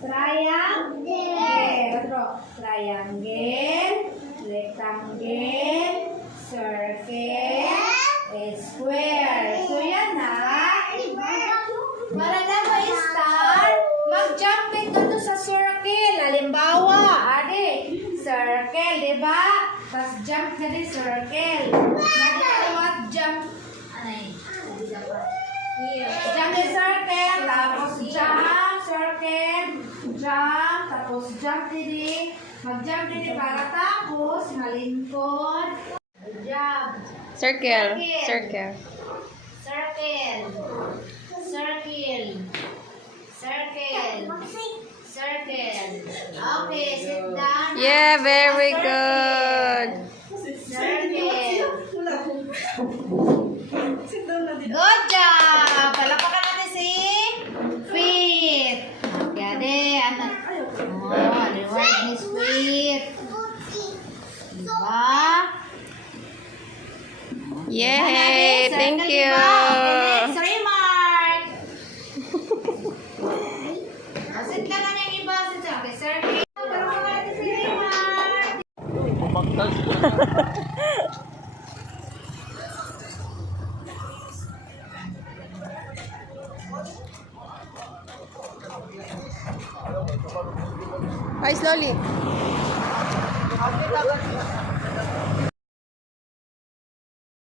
Triangle. Otro. Triangle. Rectangle. Circle. Square. So yan ha. Para na ma-start, mag-jump ka to sa circle. Halimbawa, circle, di ba? Tapos jump na din circle. Nagkakawat jump. Jump din circle, tapos jump, circle, jump, tapos jump din. Mag-jump din para tapos malingkod. Jump. Circle. Circle. Circle. Circle. Circle. Circle. Okay, sit down. Yeah, very good. Circle. Good job! Palapakan natin si Sweet. Gade, anak. Oh, reward ni Sweet. Diba? Yay! Thank you. Next, remark. Sit lang na yung iba. Okay, circle. Palapakan natin si remark. Hi, slowly.